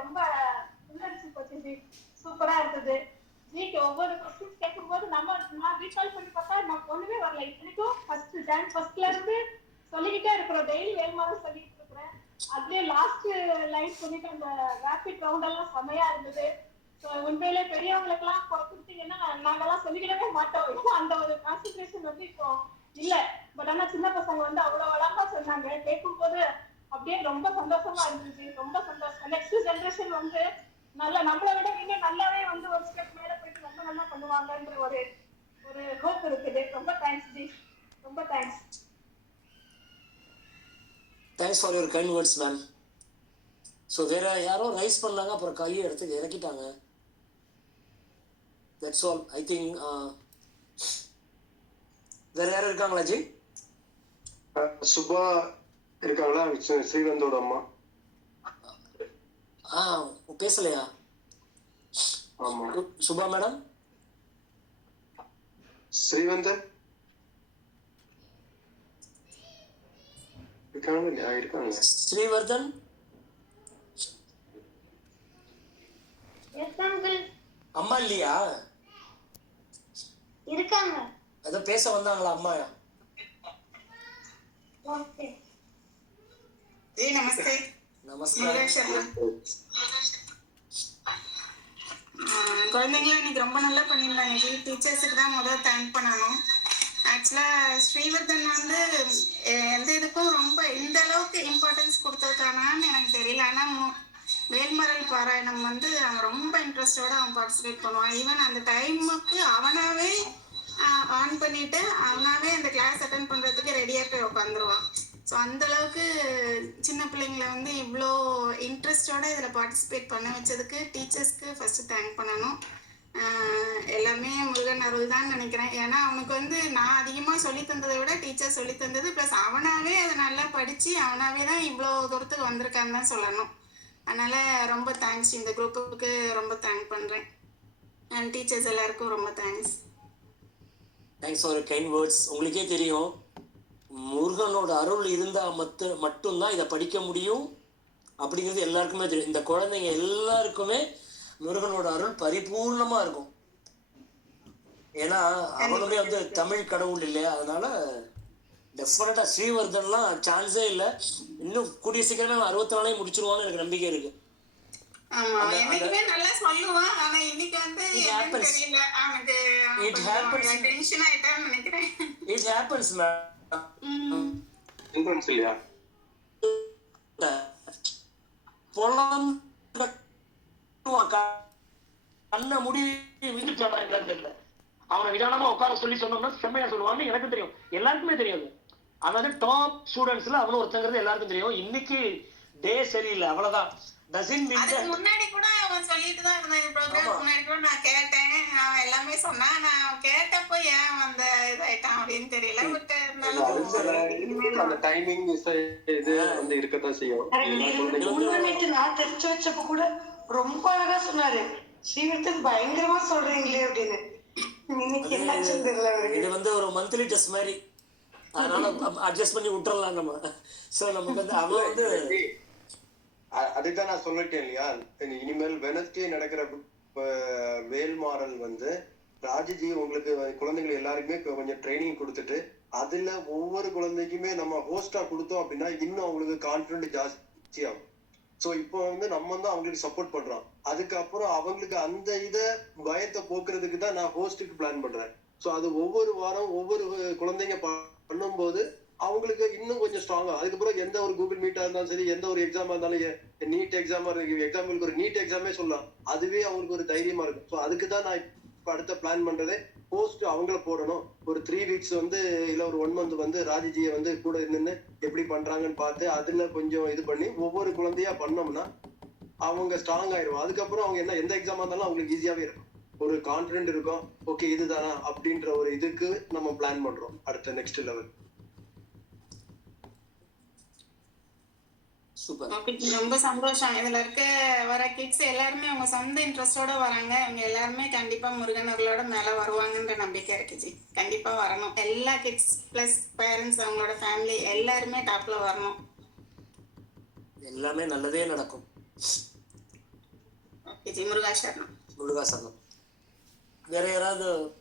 ரொம்ப புல்லரிச்சு போச்சு ஜி. சூப்பரா இருந்தது ஜிக்கு. ஒவ்வொரு கொஸ்டின்ஸ் கேட்கும்போது நான் ரீகால் பண்ணி பார்த்தா நமக்கு ஒண்ணுமே வரல. இத்தனைக்கும் ஃபர்ஸ்ட்ல இருந்து சொல்லிக்கிட்டே இருக்கிறோம், டெய்லி வேகமாக சொல்லிட்டு இருக்கிறேன். அதுலயே லாஸ்ட் லைன் சொல்லிட்டு அந்த ரேபிட் ரவுண்ட் எல்லாம் செமையா இருந்தது. உண்மையிலே பெரியவங்களுக்கு எல்லாம் கொடுத்தீங்கன்னா நாங்கெல்லாம் சொல்லிக்கிடவே மாட்டோம். அந்த ஒரு கான்சென்ட்ரேஷன் வந்து இப்போ இல்ல. பட் ஆனா சின்ன பசங்க வந்து அவ்வளவு அழகா சொன்னாங்க. கேட்கும் போது அப்படியே ரொம்ப சந்தோஷமா இருந்துச்சு. ரொம்ப சந்தோஷம். நெக்ஸ்ட் ஜெனரேஷன் வந்து நல்லா நம்மளை விட இன்னும் நல்லாவே வந்து ஒரு ஸ்டெப் மேல போயிட்டு ரொம்ப நல்லா பண்ணுவாங்கன்ற ஒரு ஒரு ஹோப் இருக்குது. ரொம்ப தேங்க்ஸ் ஜி. ரொம்ப thanks. Thanks for your kind words ma'am. So வேற யாரோ ரைஸ் பண்ணாங்க, அப்புறம் கையை எடுத்து இறக்கிட்டாங்க. That's all. ஐ திங்க் வேற யாரும் இருக்காங்களா ஜி? சுபா இருக்காங்களா? ஸ்ரீவந்தோட அம்மா. பேசலையா? ஆமா. சுபா மேடம். ஸ்ரீவந்தன் இருக்காங்க. ஸ்ரீவர்தன் அம்மா இல்லையா? இருக்காங்க. அத பேச வந்தாங்களா அம்மா? ஓகே. நமஸ்தே. நமஸ்காரம். குழந்தைங்களும் இன்னைக்கு ரொம்ப நல்லா பண்ணியிருந்தாங்க ஜி. டீச்சர்ஸுக்கு தான் முதல்ல தேங்க் பண்ணணும். ஆக்சுவலாக ஸ்ரீவர்தன் வந்து எந்த இதுக்கும் ரொம்ப இந்த அளவுக்கு இம்பார்ட்டன்ஸ் கொடுத்துருக்கானான்னு எனக்கு தெரியல. ஆனால் வேல்மரல் பாராயணம் வந்து அவன் ரொம்ப இன்ட்ரெஸ்டோட அவன் பார்ட்டிசிபேட் பண்ணுவான். ஈவன் அந்த டைமுக்கு அவனாவே ஆன் பண்ணிட்டு அவனாவே அந்த கிளாஸ் அட்டன் பண்ணுறதுக்கு ரெடியாக போய் உட்காந்துருவான். ஸோ அந்த அளவுக்கு சின்ன பிள்ளைங்களை வந்து இவ்வளோ இன்ட்ரெஸ்டோட இதில் பார்ட்டிசிபேட் பண்ண வச்சதுக்கு டீச்சர்ஸ்க்கு ஃபர்ஸ்ட் தேங்க் பண்ணணும். எல்லாமே முருகன் அருள் தான் நினைக்கிறேன். ஏன்னா அவனுக்கு வந்து நான் அதிகமாக சொல்லி தந்ததை விட டீச்சர் சொல்லி தந்தது, ப்ளஸ் அவனாவே அதை நல்லா படித்து அவனாவே தான் இவ்வளோ தூரத்துக்கு வந்திருக்கான்னு தான் சொல்லணும். அதனால ரொம்ப தேங்க்ஸ். இந்த குரூப்புக்கு ரொம்ப தேங்க் பண்ணுறேன். அண்ட் டீச்சர்ஸ் எல்லாருக்கும் ரொம்ப thanks. Thanks for kind words. உங்களுக்கே தெரியும், முருகனோட அருள் இருந்தால் மட்டும்தான் இதை படிக்க முடியும் அப்படிங்கிறது எல்லாருக்குமே தெரியும். இந்த குழந்தைங்க எல்லாருக்குமே முருகனோட அருள் பரிபூர்ணமாக இருக்கும். ஏன்னா அவனுமே வந்து தமிழ் கடவுள் இல்லையா? அதனால டெஃபினட்டாக ஸ்ரீவர்தன்லாம் சான்ஸே இல்லை. இன்னும் கூடிய சீக்கிரமே 64 முடிச்சிருவான்னு எனக்கு நம்பிக்கை இருக்கு. கண்ண முடி அவனை விதானமா உட்கார சொல்லி சொன்னோம்னா செம்மையா சொல்லுவான்னு எனக்கு தெரியும், எல்லாருக்குமே தெரியாது. அதாவது டாப் ஸ்டூடெண்ட்ஸ்ல அவனும் ஒருத்தங்கிறது எல்லாருக்கும் தெரியும். இன்னைக்கு டே சரியில்லை, அவ்வளவுதான். முன்னாடி கூட அவன் சொல்லிட்டு தான் இருந்தான். ப்ரோக்ராம் முன்னாடி கூட நான் கேட்டேன், அவன் எல்லாமே சொன்னான். நான் கேட்டப்போ ஏன் அந்த இதாயிட்டான் அப்படின்னு தெரியல. பட் அந்த டைமிங் இது வந்து இருக்கத்தான் செய்யும். நான் தெரிஞ்சு வச்சப்ப கூட ரொம்ப அழகா சொன்னாரு, ஸ்ரீவர்தன் பயங்கரமா சொல்றீங்களே அப்படின்னு. இன்னைக்கு என்னாச்சுன்னு தெரியல. இது வந்து ஒரு மந்த்லி டெஸ்ட் மாதிரி, அதனால அட்ஜஸ்ட் பண்ணி விட்டுறலாம் நம்ம. சோ நமக்கு வந்து அவன் வந்து அதுதான் நான் சொல்லிட்டேன் இல்லையா, இனிமேல் வெனஸ்டே நடக்கிற வேல்மாறல் வந்து ராஜஜி உங்களுக்கு குழந்தைகள் எல்லாருக்குமே கொஞ்சம் ட்ரைனிங் கொடுத்துட்டு அதுல ஒவ்வொரு குழந்தைக்குமே நம்ம ஹோஸ்டா கொடுத்தோம் அப்படின்னா இன்னும் அவங்களுக்கு கான்பிடன்ட் ஜாஸ்தி ஆகும். ஸோ இப்போ வந்து நம்ம தான் அவங்களுக்கு சப்போர்ட் பண்றோம். அதுக்கப்புறம் அவங்களுக்கு அந்த இதை பயத்தை போக்குறதுக்கு தான் நான் ஹோஸ்டுக்கு பிளான் பண்றேன். ஸோ அது ஒவ்வொரு வாரம் ஒவ்வொரு குழந்தைங்க பண்ணும்போது அவங்களுக்கு இன்னும் கொஞ்சம் ஸ்ட்ராங்கா. அதுக்கப்புறம் எந்த ஒரு கூகுள் மீட்டா இருந்தாலும் சரி, எந்த ஒரு எக்ஸாமா இருந்தாலும், நீட் எக்ஸாமா இருக்கு, எக்ஸாம்பிளுக்கு ஒரு நீட் எக்ஸாமே சொல்லலாம், அதுவே அவங்களுக்கு ஒரு தைரியமா இருக்கும். ஸோ அதுக்கு தான் நான் இப்போ அடுத்த பிளான் பண்றதே போஸ்ட் அவங்கள போடணும். ஒரு 3 வீக்ஸ் வந்து இல்ல ஒரு 1 மந்த் வந்து ராஜிஜியை வந்து கூட இருந்து எப்படி பண்றாங்கன்னு பார்த்து அதுல கொஞ்சம் இது பண்ணி ஒவ்வொரு குழந்தையா பண்ணோம்னா அவங்க ஸ்ட்ராங் ஆயிடுவோம். அதுக்கப்புறம் அவங்க என்ன எந்த எக்ஸாமா இருந்தாலும் அவங்களுக்கு ஈஸியாவே இருக்கும், ஒரு கான்பிடென்ட் இருக்கும். ஓகே இதுதானா அப்படின்ற ஒரு இதுக்கு நம்ம பிளான் பண்றோம் அடுத்த நெக்ஸ்ட் லெவல். ரொம்ப சந்தோஷம். இதுல இருக்க வர கிட்ஸ் எல்லாருமே அவங்க சொந்த இன்ட்ரெஸ்டோட வராங்க. அவங்க எல்லாருமே கண்டிப்பா முருகனர்களோட மேல வருவாங்கன்ற நம்பிக்கை இருக்கு ஜி. கண்டிப்பா வரணும். எல்லா கிட்ஸ் பிளஸ் பேரண்ட்ஸ் அவங்களோட ஃபேமிலி எல்லாருமே டாப்ல வரணும். எல்லாமே நல்லதே நடக்கும். ஜி முருகாசரணம். முருகாசரணம். வேற யாராவது